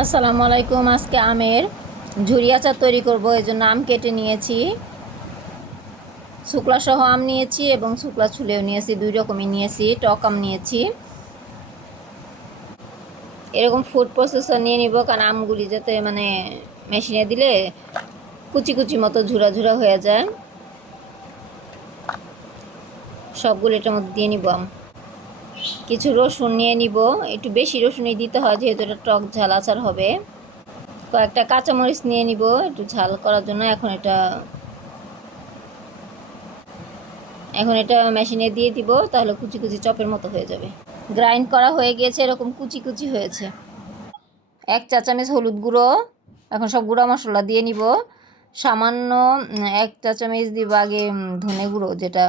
আসসালামু আলাইকুম। আজকে আমের ঝুরি আচার তৈরি করব। এই জন্য আম কেটে নিয়েছি, শুকলা সহ আম নিয়েছি এবং শুকলা ছুলেও নিয়েছি, দুই রকমই নিয়েছি। টক আম নিয়েছি। এরকম ফুড প্রসেসর নিয়ে নিব, কারণ আমগুলি যাতে মেশিনে দিলে কুচি কুচি মতো ঝুরা ঝুরা হয়ে যায়। সবগুলো এটার মধ্যে দিয়ে নিব। কিছু রসুন নিয়ে নিব, একটু বেশি রসুনই দিতে হয় যেহেতু এটা টক ঝাল আচার হবে। কয়েকটা কাঁচামরিচ নিয়ে নিব একটু ঝাল করার জন্য। এখন এটা মেশিনে দিয়ে দিব, তাহলে কুচি কুচি চপের মতো হয়ে যাবে। গ্রাইন্ড করা হয়ে গিয়েছে, এরকম কুচি কুচি হয়েছে। 1 চা চামচ হলুদ গুঁড়ো। এখন সব গুঁড়া মশলা দিয়ে নিব। সামান্য 1 চা চামচ দিব আগে ধনে গুঁড়ো, যেটা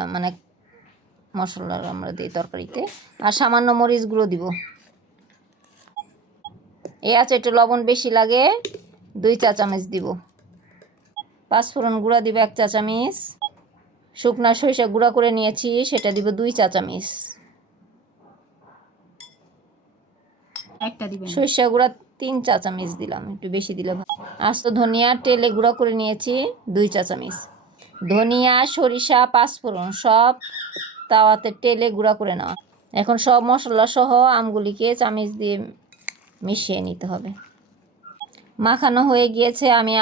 মশলা আমরা দিই তরকারিতে। আর সামান্য মরিচ গুঁড়ো দিব। এই আছে, একটু লবণ বেশি লাগে, 2 চা চামচ দিব। পাঁচফোড়ন গুঁড়া দিব 1 চা চামচ। শুকনা সরিষা গুঁড়া করে নিয়েছি, সেটা দিব 2 চা চামচ। সরিষা গুঁড়া 3 চা চামচ দিলাম, একটু বেশি দিলে ভালো। আস্ত ধনিয়া তেলে গুঁড়া করে নিয়েছি 2 চা চামচ। ধনিয়া, সরিষা, পাঁচফোড়ন সব তাওয়াতে তেলে গুঁড়া করে নেওয়া। এখন সব মশলা সহ আমগুলিকে চামচ দিয়ে মিশিয়ে নিতে হবে। মাখানো হয়ে গিয়েছে। আমি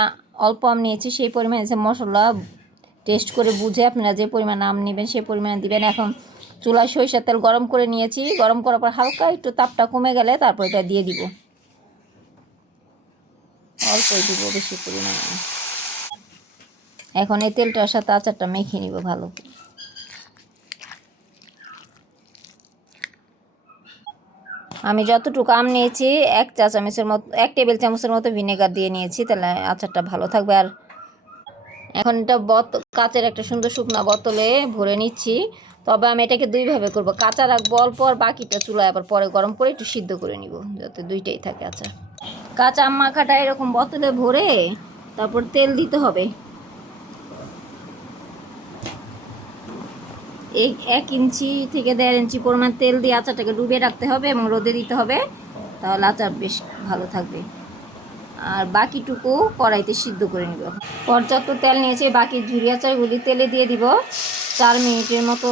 অল্প আম নিয়েছি, সেই পরিমাণে মশলা টেস্ট করে বুঝে আপনারা যে পরিমাণ আম নেবেন সেই পরিমাণে দিবেন। এখন চুলায় সরিষার তেল গরম করে নিয়েছি। গরম করার পর হালকা একটু তাপটা কমে গেলে তারপর এটা দিয়ে দিব। অল্পই দিব, বেশি পরিমাণে। এখন এই তেলটার সাথে আচারটা মেখে নিব ভালো। আমি যতটুকু আম নিয়েছি 1 চা চামচের মতো, 1 টেবিল চামচের মতো ভিনেগার দিয়ে নিয়েছি, তাহলে আচারটা ভালো থাকবে। আর এখন এটা কাচের একটা সুন্দর শুকনা বোতলে ভরে নিচ্ছি। তবে আমি এটাকে দুইভাবে করব, কাঁচা রাখবো অল্প, আর বাকিটা চুলায় আবার পরে গরম করে একটু সিদ্ধ করে নিব, যাতে দুইটাই থাকে আচার। কাঁচা আম মাখাটা এরকম বোতলে ভরে তারপর তেল দিতে হবে। 1 ইঞ্চি থেকে 1.5 ইঞ্চি পরিমাণ তেল দিয়ে আচারটাকে ডুবিয়ে রাখতে হবে এবং রোদে দিতে হবে, তাহলে আচার বেশ ভালো থাকবে। আর বাকিটুকু কড়াইতে সিদ্ধ করে নিব। পর্যাপ্ত তেল নিয়েছি, বাকি ঝুরি আচারগুলি তেলে দিয়ে দিব। 4 মিনিটের মতো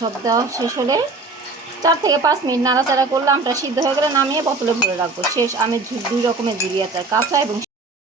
সব দেওয়া শেষ হলে 4 থেকে 5 মিনিট নাড়াচাড়া করলে আমটা সিদ্ধ হয়ে গেলে নামিয়ে বোতলে ভরে রাখবো। শেষ। আমি 2 রকমের ঝুরি আচার, কাঁচা এবং